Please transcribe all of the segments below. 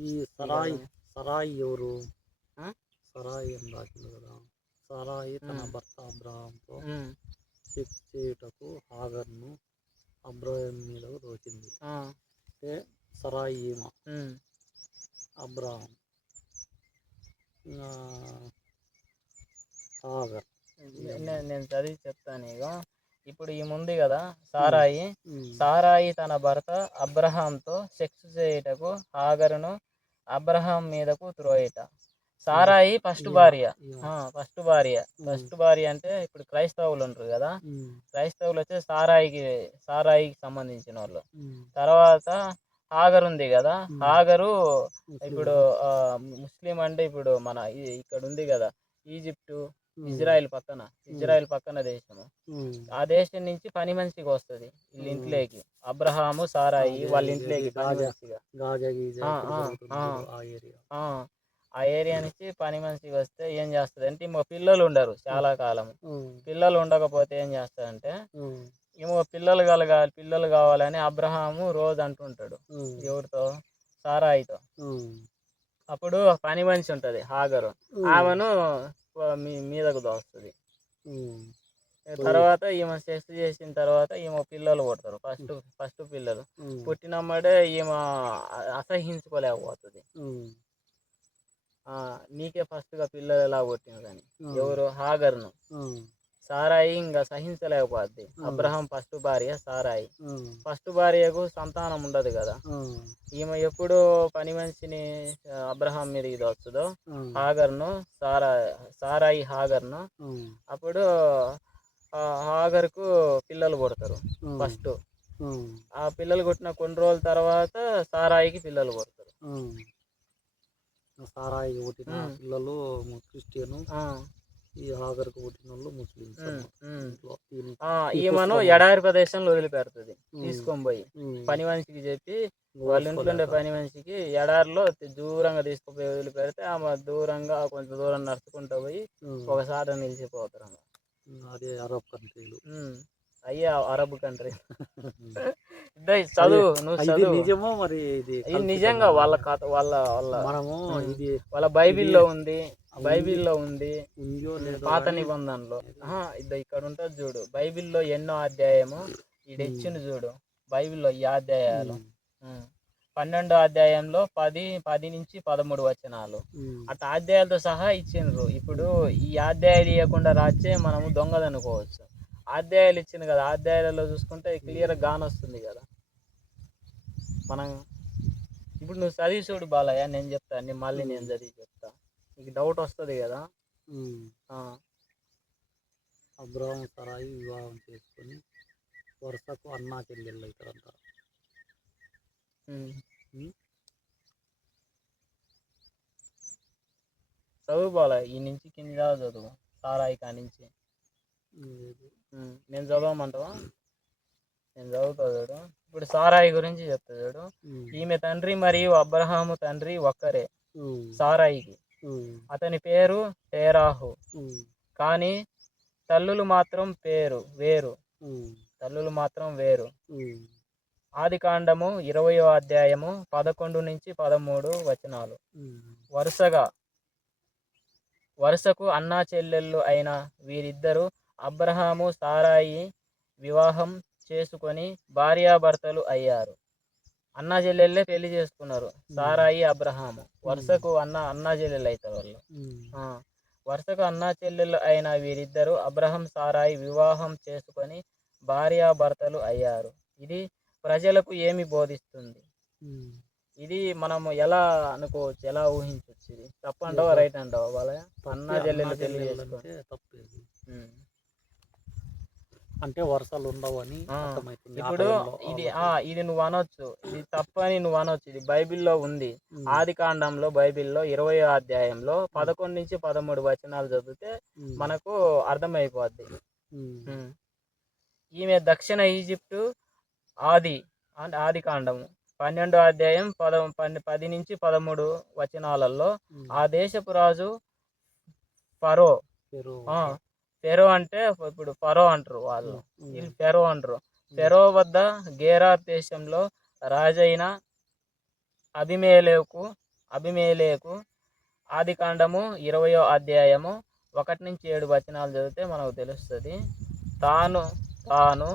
ఈ సరాయి సరాయి ఎవరు? సరాయి అని రాసింది కదా. సరాయి తన. భర్త అబ్రహాంతో సెక్స్ చేయుటకు హాగర్ను అబ్రహాం మీద దోచింది. ఆ, అంటే సరాయి ఈమ. అబ్రహాం. హాగర్. నేను చదివి చెప్తాను ఇక ఇప్పుడు ఈ ముందు కదా సారాయి. సారాయి తన భర్త అబ్రహాంతో సెక్స్ చేయుటకు హాగరును అబ్రహాం మీదకు త్రోయిట సారాయి ఫస్ట్ భార్య. ఫస్ట్ భార్య. ఫస్ట్ భార్య అంటే ఇప్పుడు క్రైస్తవులు ఉంటారు కదా. క్రైస్తవులు వచ్చి సారాయికి సారాయికి సంబంధించిన వాళ్ళు. తర్వాత హాగర్ ఉంది కదా. హాగరు. ఇప్పుడు ముస్లిం అంటే ఇప్పుడు మన ఇక్కడ ఉంది కదా ఈజిప్టు. ఇజ్రాయెల్ పక్కన ఇజ్రాయెల్ పక్కన దేశము. ఆ దేశం నుంచి పని మనిషికి వస్తుంది వీళ్ళ ఇంట్లోకి. అబ్రహాము సారాయి వాళ్ళ ఇంట్లోకి ఆ, ఏరియా. నుంచి పని మనిషికి వస్తే ఏం చేస్తుంది అంటే మా పిల్లలు ఉండరు చాలా కాలం. పిల్లలు ఉండకపోతే ఏం చేస్తాడంటే ఉమ్. ఏమో పిల్లలు కలగాలి పిల్లలు కావాలని అబ్రహాము రోజు అంటుంటాడు. ఎవరితో? సారాయితో. అప్పుడు పని మనిషి ఉంటది హాగరు. ఆమెను మీ మీదకు దోస్తుంది. తర్వాత ఈమె సెక్స్ చేసిన తర్వాత ఈమె పిల్లలు పుడతారు ఫస్ట్ ఫస్ట్ పిల్లలు. పుట్టినమ్మడే ఈమె అసహించుకోలేకపోతుంది. నీకే ఫస్ట్గా పిల్లలు ఎలా పుట్టింది కానీ. ఎవరు? హాగర్ను. సారాయి ఇంకా సహించలేకపోద్ది. అబ్రహం ఫస్ట్ భార్య సారాయి. ఫస్ట్ భార్యకు సంతానం ఉండదు కదా. ఈమె ఎప్పుడు పని మనిషిని అబ్రహాం మీదకి దోస్తుందో ఉమ్. హాగర్ను సారా సారాయి హాగర్ను. అప్పుడు హాగర్కు పిల్లలు పుడతారు. ఫస్ట్. ఆ పిల్లలు పుట్టిన కొన్ని రోజుల తర్వాత సారాయికి పిల్లలు పుడతారు. సారాయి పుట్టిన. పిల్లలు క్రిస్టియన్ ఈ హాగర్కు పుట్టిన వాళ్ళు ఈమెను. ఎడారి ప్రదేశంలో వదిలిపెడుతుంది. తీసుకొని పోయి. పని మనిషికి చెప్పి వాళ్ళ ఇంట్లో ఉండే. పని మనిషికి ఎడారిలో దూరంగా తీసుకుపోయి వదిలిపెడితే ఆమె దూరంగా కొంచెం దూరం నడుచుకుంటూ పోయి. ఒకసారి నిలిచిపోతారు. అదే అరబ్ కంట్రీలు. అయ్యా అరబ్ కంట్రీ ఇది చదువు నువ్వు ఇది నిజమో మరి ఇది ఇది? నిజంగా వాళ్ళ కథ వాళ్ళ వాళ్ళ మనము. ఇది వాళ్ళ బైబిల్లో ఉంది. బైబిల్లో ఉంది పాత నిబంధనలో ఇద్దో ఇక్కడ ఉంటుంది చూడు బైబిల్లో ఎన్నో అధ్యాయము ఇది ఇచ్చింది చూడు బైబిల్లో ఈ అధ్యాయాలు. పన్నెండో అధ్యాయంలో పది పది నుంచి పదమూడు వచనాలు. అట్లా అధ్యాయాలతో సహా ఇచ్చిండ్రు ఇప్పుడు ఈ అధ్యాయాలు ఇవ్వకుండా రాచే మనము దొంగదనుకోవచ్చు అధ్యాయాలు ఇచ్చింది కదా అధ్యాయాలలో చూసుకుంటే క్లియర్ గాన్ వస్తుంది కదా. మనం ఇప్పుడు నువ్వు చదివి చూడు బాలయ్య నేను చెప్తా నీ మళ్ళీ నేను చదివి చెప్తా. నీకు డౌట్ వస్తుంది కదా. అబ్రహం సరాయి వివాహం చేసుకొని వరుసకు అన్నా చెల్లెళ్ళు అవుతారంట. చదువు బాలయ్య ఈ నుంచి కింద చదువు సారాయి కా నుంచి లేదు. ఉమ్. నేను చదవమంటావా నేను చదువుతా చూడు ఇప్పుడు సారాయి గురించి చెప్తా చూడు. ఈమె తండ్రి మరియు అబ్రహాము తండ్రి ఒక్కరే. సారాయికి. అతని పేరు టేరాహు. కానీ తల్లులు మాత్రం పేరు వేరు. తల్లులు మాత్రం వేరు. ఆది కాండము ఇరవయో అధ్యాయము పదకొండు నుంచి పదమూడు వచనాలు. వరుసగా వరుసకు అన్నా చెల్లెళ్ళు అయిన వీరిద్దరు అబ్రహాము సారాయి వివాహం చేసుకొని భార్యాభర్తలు అయ్యారు. అన్నా చెల్లెళ్ళే పెళ్ళి చేసుకున్నారు. సారాయి అబ్రహాము. వరుసకు అన్న అన్నా చెల్లెళ్ళు అవుతారు వాళ్ళు వరుసకు అన్నా చెల్లెళ్ళు అయిన వీరిద్దరు అబ్రహం సారాయి వివాహం చేసుకొని భార్యాభర్తలు అయ్యారు. ఇది ప్రజలకు ఏమి బోధిస్తుంది. ఇది మనము ఎలా అనుకోవచ్చు? ఎలా ఊహించవచ్చు ఇది? తప్పంటావా రైట్ అంటావా బాలయ్య? అన్నా చెల్లెళ్ళు పెళ్ళి చేసుకో అంటే తప్పేది. ఉమ్. అంటే వర్షాలు ఉండవని అర్థమవుతుంది ఇప్పుడు ఇది. ఆ ఇది నువ్వు అనొచ్చు ఇది తప్పని నువ్వు అనొచ్చు ఇది బైబిల్లో ఉంది. ఆది కాండంలో బైబిల్లో ఇరవయో అధ్యాయంలో పదకొండు నుంచి పదమూడు వచనాలు చదివితే. మనకు అర్థమైపోద్ది. ఈమె దక్షిణ ఈజిప్టు ఆది అంటే ఆది కాండము పన్నెండో అధ్యాయం పద పది నుంచి పదమూడు వచనాలలో. ఆ దేశపు రాజు ఫరో ఫెరో అంటే ఇప్పుడు ఫరో అంటారు వాళ్ళు. వీళ్ళు ఫెరో అంటారు. ఫెరో వద్ద గేరా దేశంలో రాజైన అభిమేలేకు అభిమేలేకు ఆది కాండము ఇరవయో అధ్యాయము ఒకటి నుంచి ఏడు వచనాలు చదివితే మనకు తెలుస్తుంది. తాను తాను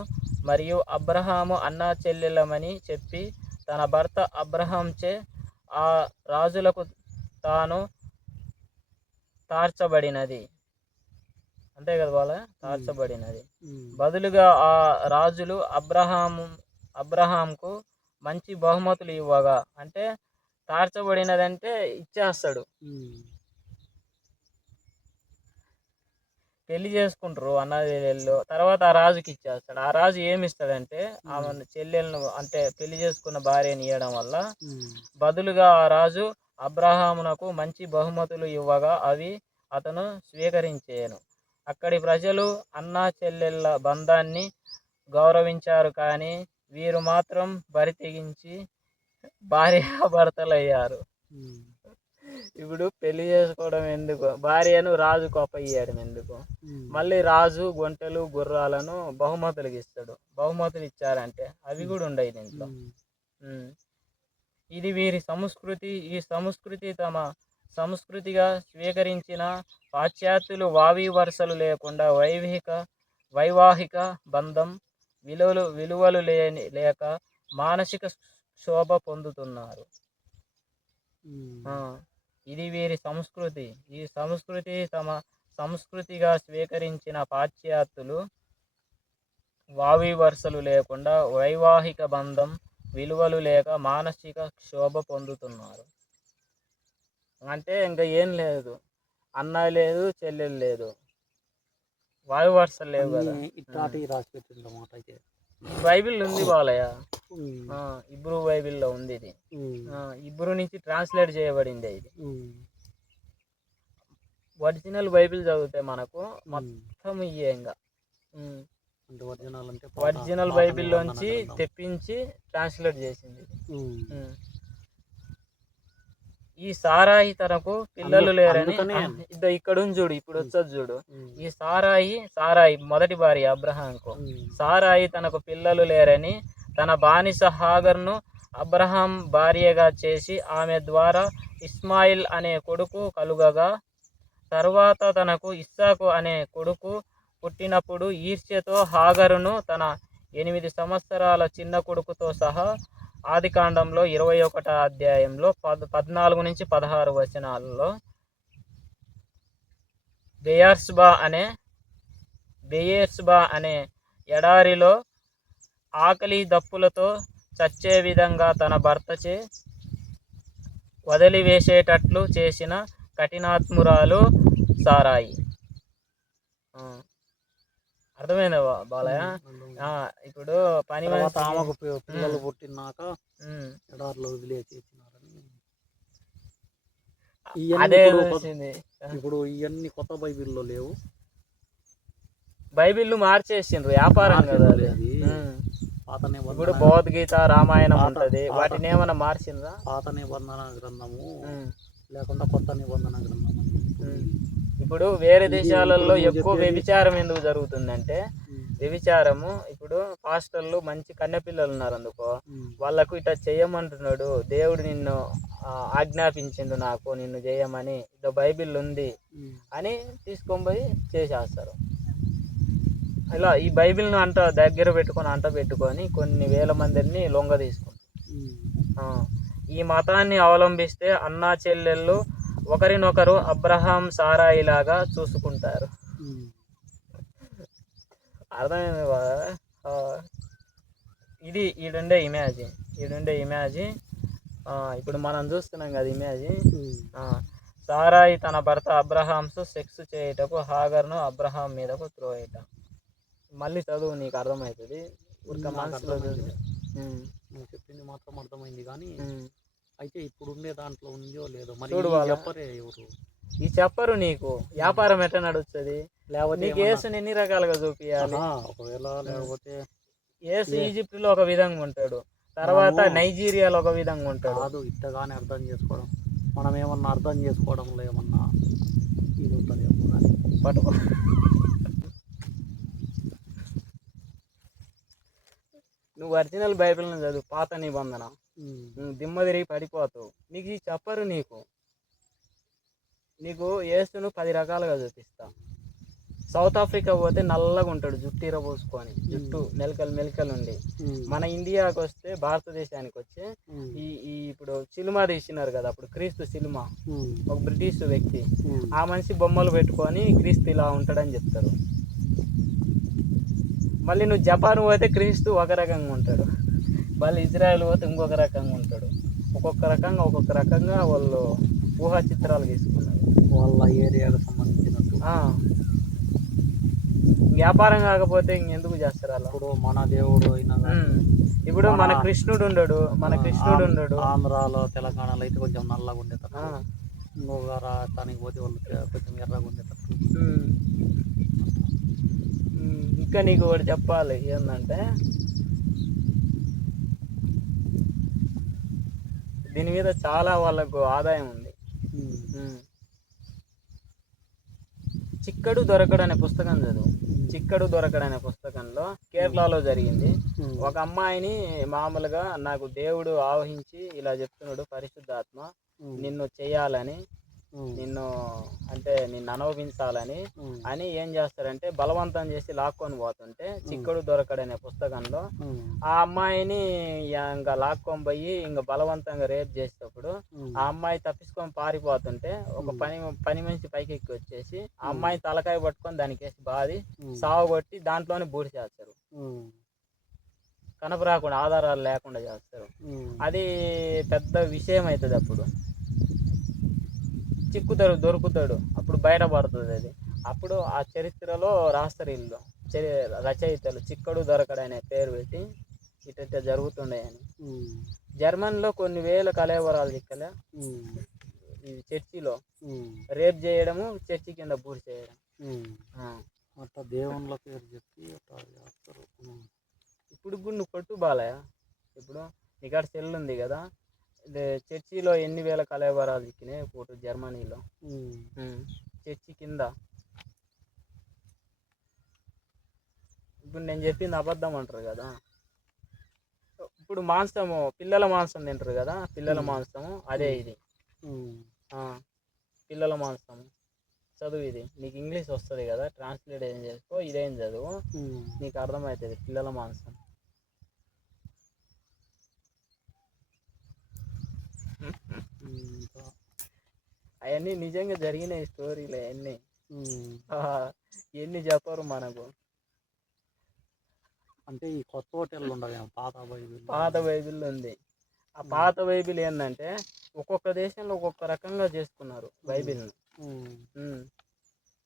మరియు అబ్రహాము అన్నా చెల్లెలమని చెప్పి తన భర్త అబ్రహాంచే ఆ రాజులకు తాను తార్చబడినది. అంతే కదా వాళ్ళ తార్చబడినది. బదులుగా ఆ రాజులు అబ్రహాము అబ్రహాంకు మంచి బహుమతులు ఇవ్వగా అంటే తార్చబడినదంటే ఇచ్చేస్తాడు. పెళ్ళి చేసుకుంటారు అన్నదెల్లు తర్వాత ఆ రాజుకి ఇచ్చేస్తాడు. ఆ రాజు ఏమి ఇస్తాడంటే ఆమె చెల్లెలను అంటే పెళ్ళి చేసుకున్న భార్యని ఇవ్వడం వల్ల. బదులుగా ఆ రాజు అబ్రహామునకు మంచి బహుమతులు ఇవ్వగా అవి అతను స్వీకరించేను. అక్కడి ప్రజలు అన్నా చెల్లెళ్ళ బంధాన్ని గౌరవించారు కానీ వీరు మాత్రం బరి తెగించి భార్యాభర్తలయ్యారు. ఇప్పుడు పెళ్ళి చేసుకోవడం ఎందుకు భార్యను రాజుకు అప్పయ్యడం ఎందుకు. మళ్ళీ రాజు గొంటెలు గుర్రాలను బహుమతులకు ఇస్తాడు బహుమతులు ఇచ్చారంటే అవి కూడా ఉండవు దీంట్లో. ఇది వీరి సంస్కృతి ఈ సంస్కృతి తమ సంస్కృతిగా స్వీకరించిన పాశ్చాత్యులు వావి వరుసలు లేకుండా వైవిక వైవాహిక బంధం విలువలు విలువలు లేని లేక మానసిక శోభ పొందుతున్నారు. ఇది వీరి సంస్కృతి. ఈ సంస్కృతి తమ సంస్కృతిగా స్వీకరించిన పాశ్చాత్యులు వావి వరుసలు లేకుండా వైవాహిక బంధం విలువలు లేక మానసిక క్షోభ పొందుతున్నారు. అంటే ఇంకా ఏం లేదు. అన్న లేదు చెల్లెలు లేదు. వాయు వరుసలు లేవు కదా. రాసి పెట్టింది అయితే. బైబిల్ ఉంది బాలయ్య. ఇబ్రూ బైబిల్లో ఉంది ఇది. ఇబ్రూ నుంచి ట్రాన్స్లేట్ చేయబడింది ఇది. ఒరిజినల్ బైబిల్ చదివితే మనకు. మొత్తం ఇయ్యే ఇంకా ఒరిజినల్ బైబిల్లోంచి. తెప్పించి ట్రాన్స్లేట్ చేసింది. ఈ సారాయి తనకు పిల్లలు లేరని ఇక్కడ చూడు ఇప్పుడు వచ్చేది చూడు. ఈ సారాయి సారాయి మొదటి భార్య అబ్రహాంకు. సారాయి తనకు పిల్లలు లేరని తన బానిస హాగర్ను అబ్రహాం భార్యగా చేసి ఆమె ద్వారా ఇస్మాయిల్ అనే కొడుకు కలుగగా తరువాత తనకు ఇస్సాకు అనే కొడుకు పుట్టినప్పుడు ఈర్ష్యతో హాగరును తన ఎనిమిది సంవత్సరాల చిన్న కొడుకుతో సహా ఆదికాండంలో ఇరవై ఒకట అధ్యాయంలో పద్ పద్నాలుగు నుంచి పదహారు వచనాలలో బెయర్స్బా అనే బెయేర్స్బా అనే ఎడారిలో ఆకలి దప్పులతో చచ్చే విధంగా తన భర్తచే వదిలివేసేటట్లు చేసిన కఠినాత్మురాలు సారాయి. బా- బాలయ్య? ఇప్పుడు పని ఆమెకు పి- పిల్లలు. పుట్టినాక. ఎడారిలో వదిలేసి అదే ఇప్పుడు ఇవన్నీ కొత్త బైబిల్లో లేవు. బైబిల్ మార్చేసిండ్రు వ్యాపారం కదా అది. ఇప్పుడు భగవద్గీత రామాయణం ఉంటది. వాటిని ఏమైనా మార్చిండ్రా? పాత నిబంధన గ్రంథము. లేకుండా కొత్త నిబంధన గ్రంథం. ఇప్పుడు వేరే దేశాలలో ఎక్కువ వ్యభిచారం ఎందుకు జరుగుతుందంటే. వ్యభిచారము ఇప్పుడు పాస్టర్లు మంచి కన్నెపిల్లలు ఉన్నారు అందుకో. వాళ్ళకు ఇట్లా చేయమంటున్నాడు దేవుడు నిన్ను ఆజ్ఞాపించిండు నాకు నిన్ను చేయమని ఇదో బైబిల్ ఉంది. అని తీసుకొని పోయి చేసేస్తారు ఇలా ఈ బైబిల్ను అంట దగ్గర పెట్టుకొని అంట పెట్టుకొని కొన్ని వేల మందిని లొంగ తీసుకుంటారు ఈ మతాన్ని అవలంబిస్తే అన్నా చెల్లెళ్ళు ఒకరినొకరు అబ్రహాం సారాయిలాగా చూసుకుంటారు. అర్థమైంది? ఇది ఈడుండే ఇమేజ్ ఈడుండే ఇమేజ్ ఇప్పుడు మనం చూస్తున్నాం కదా ఇమేజ్. సారాయి తన భర్త అబ్రహాంస్ సెక్స్ చేయుటకు హాగర్ను అబ్రహాం మీదకు త్రోయట మళ్ళీ చదువు నీకు అర్థమవుతుంది. మనసులో చెప్పింది మాత్రం అర్థమైంది కానీ. అయితే ఇప్పుడు ఉండే దాంట్లో ఉందో లేదో? మరి చూడు ఈ వాళ్ళ- చెప్పరే ఎవరు? ఇది చెప్పరు నీకు. వ్యాపారం ఎట్లా నడుస్తుంది? లేకపోతే నీకు ఏమన్నా- ఏసుని ఎన్ని రకాలుగా చూపియాలి? ఆహా, ఒకవేళ లేకపోతే ఏసు ఈజిప్ట్లో ఒక విధంగా ఉంటాడు. తర్వాత మనము- నైజీరియాలో ఒక విధంగా ఉంటాడు. కాదు ఇట్టగానే అర్థం చేసుకోవడం. మనం ఏమన్నా అర్థం చేసుకోవడంలో ఏమన్నా ఇది ఉంటుందేమో కానీ. పట్టుకో నువ్వు ఒరిజినల్ బైబిల్ని చదువు. పాత నిబంధన. నువ్వు దిమ్మ తిరిగి పడిపోతావు. నీకు ఇది చెప్పరు నీకు. నీకు ఏసును పది రకాలుగా చూపిస్తా. సౌత్ ఆఫ్రికా పోతే నల్లగా ఉంటాడు జుట్టు ఇరబోసుకొని జుట్టు మెలకలు మెలకలు ఉండి. మన ఇండియాకి వస్తే భారతదేశానికి వచ్చి. ఈ ఈ ఇప్పుడు సినిమా తీసినారు కదా అప్పుడు క్రీస్తు సినిమా. ఒక బ్రిటిష్ వ్యక్తి. ఆ మనిషి బొమ్మలు పెట్టుకొని క్రీస్తు ఇలా ఉంటాడని చెప్తారు. మళ్ళీ నువ్వు జపాన్ పోతే క్రీస్తు ఒక రకంగా ఉంటాడు. మళ్ళీ ఇజ్రాయెల్ పోతే ఇంకొక రకంగా ఉంటాడు ఒక్కొక్క రకంగా ఒక్కొక్క రకంగా వాళ్ళు ఊహా చిత్రాలు తీసుకున్నారు వాళ్ళ ఏరియాకు సంబంధించినట్టు. వ్యాపారం కాకపోతే ఇంకెందుకు చేస్తారు అలా ఇప్పుడు మన దేవుడు అయినా. ఇప్పుడు మన కృష్ణుడు ఉండడు మన కృష్ణుడు ఉండడు ఆంధ్రాలో తెలంగాణలో అయితే కొంచెం నల్లగా ఉండేటట్టు. ఇంకొక రాష్ట్రానికి పోతే వాళ్ళు కొంచెం ఎర్రగా ఉండేటట్టు. ఇంకా నీకు ఒకటి చెప్పాలి ఏంటంటే దీని మీద చాలా వాళ్ళకు ఆదాయం ఉంది. చిక్కడు దొరకడు అనే పుస్తకం చదువు చిక్కడు దొరకడు అనే పుస్తకంలో కేరళలో జరిగింది. ఒక అమ్మాయిని మామూలుగా నాకు దేవుడు ఆవహించి ఇలా చెప్తున్నాడు పరిశుద్ధాత్మ. నిన్ను చేయాలని. నిన్ను అంటే నిన్ను అనుభవించాలని. అని ఏం చేస్తారంటే బలవంతం చేసి లాక్కొని పోతుంటే చిక్కడు దొరకడు అనే పుస్తకంలో. ఆ అమ్మాయిని ఇంకా లాక్కొని పోయి ఇంకా బలవంతంగా రేప్ చేసేటప్పుడు. ఆ అమ్మాయి తప్పించుకొని పారిపోతుంటే ఒక. పని పని మనిషి పైకి ఎక్కి వచ్చేసి ఆ అమ్మాయి తలకాయ పట్టుకొని దానికి వేసి బాది కొట్టి దాంట్లోనే బూడి చేస్తారు ఉమ్. కనప రాకుండా ఆధారాలు లేకుండా చేస్తారు. అది పెద్ద విషయం అవుతుంది అప్పుడు చిక్కుతాడు దొరుకుతాడు. అప్పుడు బయటపడుతుంది అది. అప్పుడు ఆ చరిత్రలో రాస్తారు వీళ్ళు చరి రచయితలు చిక్కడు దొరకడు అనే పేరు పెట్టి ఇట్ట జరుగుతుండే అని. జర్మన్లో కొన్ని వేల కలేవరాలు చిక్కలే. ఈ చర్చిలో. రేప్ చేయడము చర్చి కింద పూర్తి చేయడం. అట్లా దేవుళ్ళ పేరు చెప్పి అట్లా చేస్తారు. ఉమ్. ఇప్పుడు కూడా నువ్వు కొట్టు బాలయ్య. ఇప్పుడు నీకాడ సెల్ ఉంది కదా. ఇది చర్చిలో ఎన్ని వేల కలేవరాలు చిక్కినాయి ఫోటో జర్మనీలో. చర్చి కింద. ఇప్పుడు నేను చెప్పింది అబద్ధం అంటారు కదా. ఇప్పుడు మాంసము పిల్లల మాంసం తింటారు కదా పిల్లల. మాంసము అదే ఇది. పిల్లల మాంసం చదువు ఇది. నీకు ఇంగ్లీష్ వస్తుంది కదా ట్రాన్స్లేట్ ఏం చేసుకో ఇదేం చదువు. నీకు అర్థమవుతుంది పిల్లల మాంసం. అవన్నీ నిజంగా జరిగిన స్టోరీలు అవన్నీ. ఎన్ని చెప్పరు మనకు. అంటే ఈ కొత్త హోటళ్ళు ఉండవు పాత బైబిల్ పాత బైబిల్ ఉంది. ఆ పాత బైబిల్ ఏంటంటే ఒక్కొక్క దేశంలో ఒక్కొక్క రకంగా చేసుకున్నారు బైబిల్ని. ఉమ్.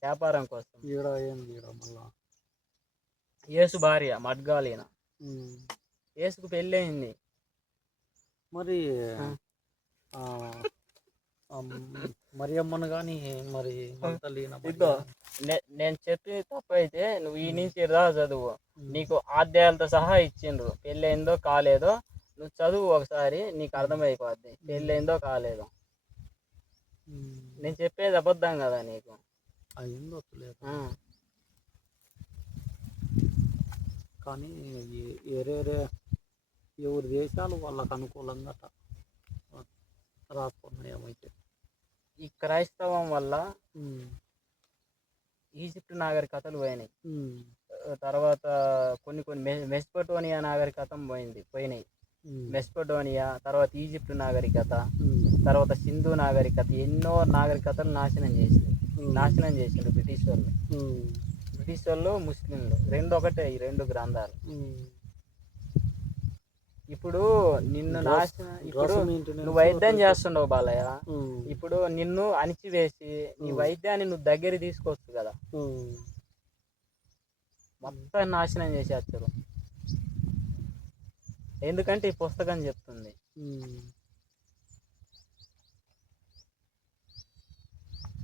వ్యాపారం కోసం. ఈడ ఈడ మళ్ళా? యేసు భార్య మడ్గాలీన. యేసుకు పెళ్ళి అయింది మరి ఆ. ఆ, అమ్, మరియమ్మను కానీ మరి నేను చెప్పి తప్పైతే నువ్వు ఈ నుంచి రా చదువు. నీకు ఆద్యాలతో సహా ఇచ్చిండ్రు. పెళ్ళి అయిందో కాలేదో నువ్వు చదువు ఒకసారి నీకు అర్థమైపోద్ది. పెళ్ళి అయిందో కాలేదో. నేను చెప్పేది అబద్ధం కదా నీకు. కానీ ఈ- వేరే ఎవరి దేశాలు వాళ్ళకు అనుకూలంగా అట్ట రాసుకున్నాయి ఏమైతే ఈ క్రైస్తవం వల్ల. ఈజిప్ట్ నాగరికతలు పోయినాయి తర్వాత కొన్ని కొన్ని మెస్పటోనియా నాగరికతం పోయింది పోయినాయి. మెస్పటోనియా తర్వాత ఈజిప్ట్ నాగరికత. తర్వాత సింధు నాగరికత ఎన్నో నాగరికతలు నాశనం చేసింది. నాశనం చేసిండు బ్రిటిష్ వాళ్ళు. బ్రిటిష్ వాళ్ళు ముస్లింలు రెండు ఒకటే ఈ రెండు గ్రంథాలు. ఇప్పుడు నిన్ను నాశనం ఇప్పుడు నువ్వు వైద్యం చేస్తుండవు బాలయ్య. ఇప్పుడు నిన్ను అణిచివేసి నీ. వైద్యాన్ని నువ్వు దగ్గర తీసుకోవచ్చు కదా. మొత్తం నాశనం చేసేస్తారు ఎందుకంటే ఈ పుస్తకం చెప్తుంది.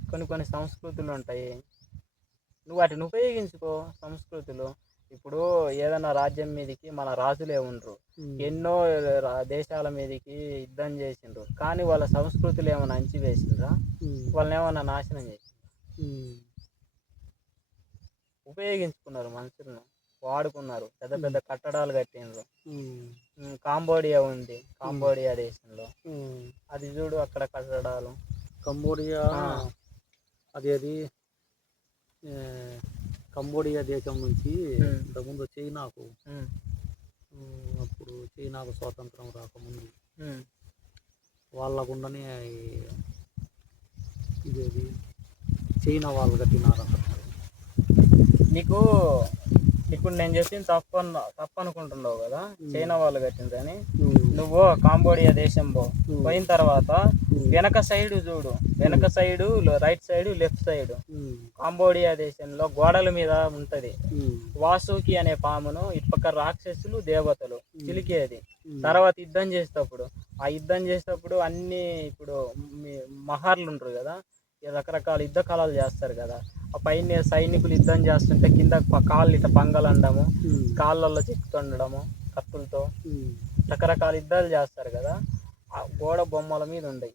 కొన్ని కొన్ని సంస్కృతులు ఉంటాయి నువ్వు వాటిని ఉపయోగించుకో సంస్కృతులు ఇప్పుడు ఏదైనా రాజ్యం మీదకి మన రాజులే ఉండరు. ఎన్నో దేశాల మీదకి యుద్ధం చేసిండ్రు. కానీ వాళ్ళ సంస్కృతులు ఏమైనా అంచివేసిండ్రా? ఉమ్. వాళ్ళని ఏమైనా నాశనం చేసిండ్రు. ఉపయోగించుకున్నారు మనుషులను. వాడుకున్నారు. పెద్ద పెద్ద కట్టడాలు కట్టిండ్రు. కాంబోడియా ఉంది. కాంబోడియా దేశంలో. అది చూడు అక్కడ కట్టడాలు. కంబోడియా. అది అది కంబోడియా దేశం నుంచి. ఇంతకుముందు చైనాకు. అప్పుడు చైనాకు స్వాతంత్రం రాకముందు. వాళ్ళకుండానే ఇదేది? చైనా వాళ్ళు కట్టినారంట. నీకు ఇప్పుడు నేను చెప్పింది తప్పు అన్న తప్పు అనుకుంటున్నావు కదా చైనా వాళ్ళు కట్టిందని నువ్వు కాంబోడియా దేశం. పోయిన తర్వాత వెనక సైడ్ చూడు. వెనక side right side left side. Cambodia దేశంలో గోడల మీద ఉంటది. వాసుకి అనే పామును ఇటుపక్క రాక్షసులు దేవతలు చిలికేది. తర్వాత యుద్ధం చేసేటప్పుడు ఆ యుద్ధం చేసేటప్పుడు అన్ని ఇప్పుడు మహార్లు ఉంటారు కదా రకరకాల యుద్ధ కళలు చేస్తారు కదా. ఆ పైన సైనికులు యుద్ధం చేస్తుంటే కింద కాళ్ళు ఇట్లా పంగలండము ఉమ్, కాళ్ళల్లో చిక్కుతుండడము కత్తులతో. రకరకాల యుద్ధాలు చేస్తారు కదా. ఆ గోడ బొమ్మల మీద ఉండయి.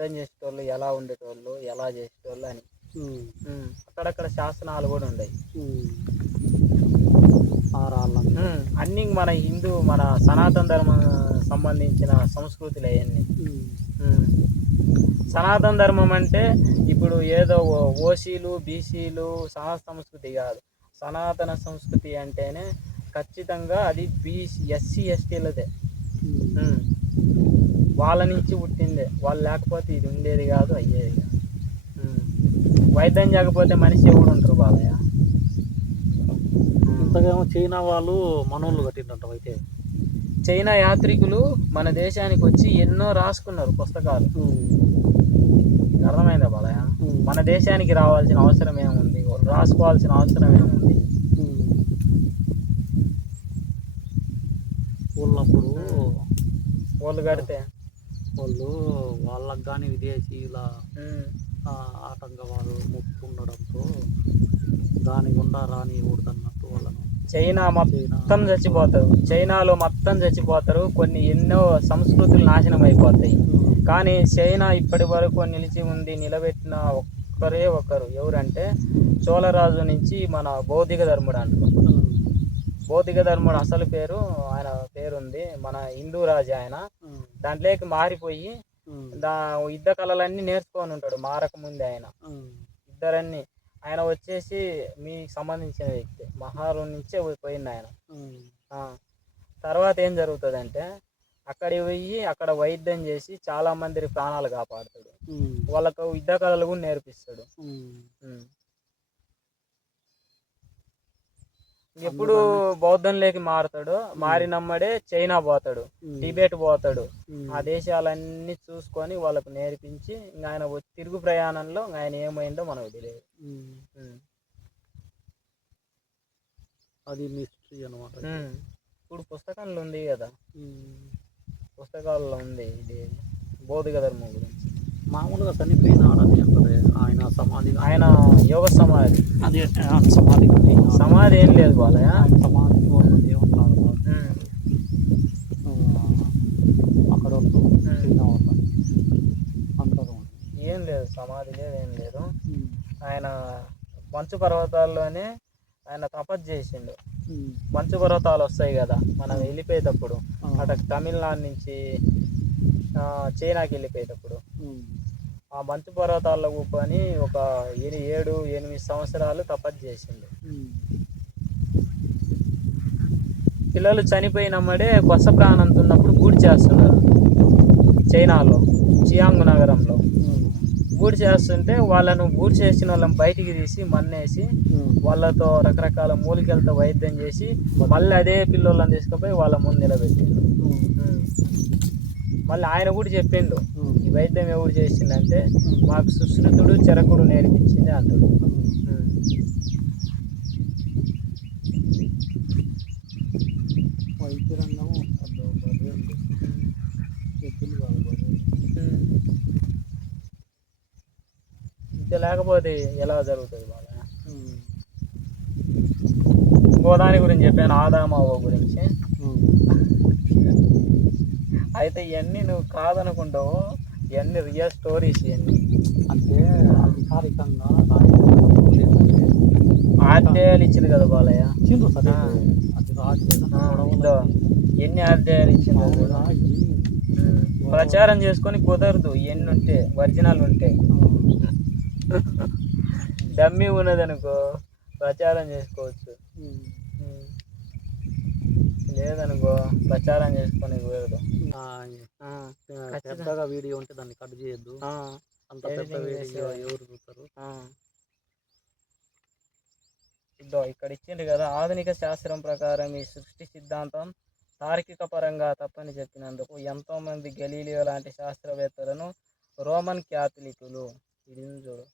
యుద్ధం చేసేటోళ్ళు ఎలా ఉండేటోళ్ళు ఎలా చేసేటోళ్ళు అని. అక్కడక్కడ శాసనాలు కూడా ఉన్నాయి. అన్ని మన హిందూ మన సనాతన ధర్మం సంబంధించిన సంస్కృతులు అవన్నీ. సనాతన ధర్మం అంటే ఇప్పుడు ఏదో ఓసీలు బీసీలు సహా సంస్కృతి కాదు. సనాతన సంస్కృతి అంటేనే ఖచ్చితంగా అది బీసీ ఎస్సీ ఎస్టీలదే. వాళ్ళ నుంచి పుట్టిందే. వాళ్ళు లేకపోతే ఇది ఉండేది కాదు అయ్యేది కాదు. వైద్యం చేయకపోతే మనిషి ఎవడు ఉంటారు బాలయ్య. ఇంతకేమో చైనా వాళ్ళు మనోళ్ళు కట్టిండంట అయితే చైనా యాత్రికులు మన దేశానికి వచ్చి ఎన్నో రాసుకున్నారు పుస్తకాలు. అర్థమైందా బాలయ్య? మన దేశానికి రావాల్సిన అవసరం ఏముంది? వాళ్ళు రాసుకోవాల్సిన అవసరం ఏముంది? వాళ్ళప్పుడు వాళ్ళు కడితే? వాళ్ళు వాళ్ళకి కానీ విదేశీయుల ఉమ్. ఆ, ఆటంకవాదు ముక్కుండడంతో దాని గుండా రానికూడదన్నట్టు వాళ్ళను. చైనా చైనా మొత్తం చచ్చిపోతారు. చైనాలో మొత్తం చచ్చిపోతారు. కొన్ని ఎన్నో సంస్కృతులు నాశనం అయిపోతాయి. కానీ చైనా ఇప్పటి వరకు నిలిచి ఉంది నిలబెట్టిన ఒక్కరే ఒకరు. ఎవరంటే చోళరాజు నుంచి మన బౌద్ధిక ధర్ముడు అంటారు బౌద్ధిక ధర్ముడు అసలు పేరు ఆయన పేరుంది మన హిందూ రాజు ఆయన. దాంట్లోకి మారిపోయి దా యుద్ధ కళలన్నీ నేర్చుకొని ఉంటాడు మారక ముందే ఆయన. ఇద్దరన్నీ. ఆయన వచ్చేసి మీకు సంబంధించిన వ్యక్తి. మహారు నుంచే పోయింది ఆయన. తర్వాత ఏం జరుగుతుందంటే అక్కడికి పోయి అక్కడ వైద్యం చేసి చాలా మంది ప్రాణాలు కాపాడుతాడు. వాళ్ళకు యుద్ధ కళలు కూడా నేర్పిస్తాడు. ఎప్పుడు బౌద్ధంలోకి మారుతాడో మారినమ్మడే చైనా పోతాడు టిబెట్ పోతాడు. ఆ దేశాలన్నీ చూసుకొని వాళ్ళకు నేర్పించి ఇంకా ఆయన తిరుగు ప్రయాణంలో ఆయన ఏమైందో మనకు తెలియదు. అది మిస్టరీ అనమాట. ఇప్పుడు పుస్తకంలో ఉంది కదా. పుస్తకాల్లో ఉంది ఇది బౌద్ధిక ధర్మం గురించి. మామూలుగా చనిపోయినాడని అంటారు ఆయన సమాధి ఆయన యోగ సమాధి. అదే సమాధి సమాధి ఏం లేదు బాలయ్య. సమాధి అక్కడ ఏం లేదు సమాధి లేదు ఏం లేదు. ఆయన మంచు పర్వతాల్లోనే ఆయన తపస్సు చేసిండు. మంచు పర్వతాలు వస్తాయి కదా మనం వెళ్ళిపోయేటప్పుడు. అటు తమిళనాడు నుంచి చైనాకి వెళ్ళిపోయేటప్పుడు. ఆ మంచు పర్వతాల్లో కూకొని ఒక ఏడు ఎనిమిది సంవత్సరాలు తపస్సు చేసిండు. పిల్లలు చనిపోయినమ్మడే కొత్త ప్రాణంతో ఉన్నప్పుడు గూడి చేస్తున్నారు. చైనాలో చియాంగ్ నగరంలో. గూడి చేస్తుంటే వాళ్ళను గూడి చేసిన వాళ్ళని బయటికి తీసి మన్నేసి వాళ్ళతో రకరకాల మూలికలతో వైద్యం చేసి మళ్ళీ అదే పిల్లోళ్ళని తీసుకుపోయి వాళ్ళ ముందు నిలబెట్టిండు. మళ్ళీ ఆయన కూడా చెప్పిండు. ఈ వైద్యం ఎవరు చేసిండంటే మాకు సుశ్రుతుడు చెరకుడు నేర్పించింది ఉమ్. ఇంత లేకపోతే ఎలా జరుగుతుంది బాగా ఇంకో దాని గురించి చెప్పాను ఆదామావ గురించి. అయితే ఇవన్నీ నువ్వు కాదనుకుంటావు. ఇవన్నీ రియల్ స్టోరీస్ ఇవన్నీ అంటే అధికారికంగా ఆధ్యాయాలు ఇచ్చింది కదా బాలయ్య? చిండ్రు సరే. ఎన్ని చూడు. ఉమ్. ప్రచారం చేసుకొని కుదరదు. ఎన్ని ఉంటే ఒరిజినల్ ఉంటే. డమ్మీ ఉన్నదనుకో ప్రచారం చేసుకోవచ్చు. లేదనుకో ప్రచారం చేసుకొని కుదరదు. పెద్దగా వీడియో ఉంటే దాన్ని కట్ చేయొద్దు. అంత పెద్ద వీడియో. ఎవరు చూస్తారు. ఇద్దో ఇక్కడ ఇచ్చింది కదా ఆధునిక శాస్త్రం ప్రకారం ఈ సృష్టి సిద్ధాంతం తార్కిక పరంగా తప్పని చెప్పినందుకు ఎంతో మంది గలీలియో లాంటి శాస్త్రవేత్తలను రోమన్ క్యాథలికులు ఇది చూడు.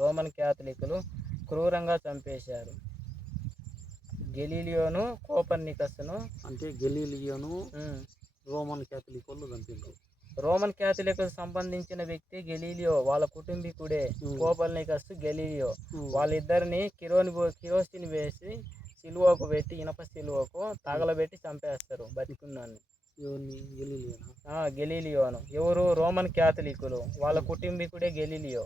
రోమన్ క్యాథలికులు క్రూరంగా చంపేశారు. గెలీలియోను కోపర్నికస్ను అంటే గెలీలియోను రోమన్ క్యాథలిక్ వాళ్ళు చంపిండ్రు రోమన్ క్యాథలిక్ సంబంధించిన వ్యక్తి గెలీలియో వాళ్ళ కుటుంబీకుడే ఉమ్. Copernicus Galileo. వాళ్ళిద్దరిని కిరోని కిరోసిన్ వేసి సిలువకు పెట్టి ఇనప సిలువకు తగలబెట్టి చంపేస్తారు బతికున్నాన్ని. గెలీలియోనా? ఆ గెలీలియోను. ఎవరు? రోమన్ క్యాథలికులు వాళ్ళ కుటుంబీకుడే గెలీలియో.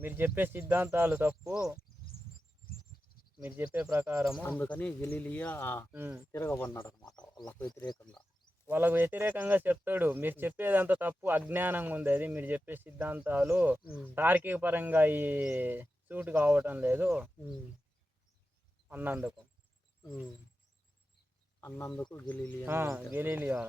మీరు చెప్పే సిద్ధాంతాలు తప్పు. మీరు చెప్పే ప్రకారము అందుకని గెలీలియా తిరగబడినాడు అనమాట వాళ్ళకు వ్యతిరేకంగా. వాళ్ళకు వ్యతిరేకంగా చెప్తాడు. మీరు చెప్పేదంతా తప్పు అజ్ఞానంగా ఉంది అది. మీరు చెప్పే సిద్ధాంతాలు. తార్కిక పరంగా ఈ సూట్ కావటం లేదు. అన్నందుకు. అన్నందుకు గెలీలియా గెలీలియో.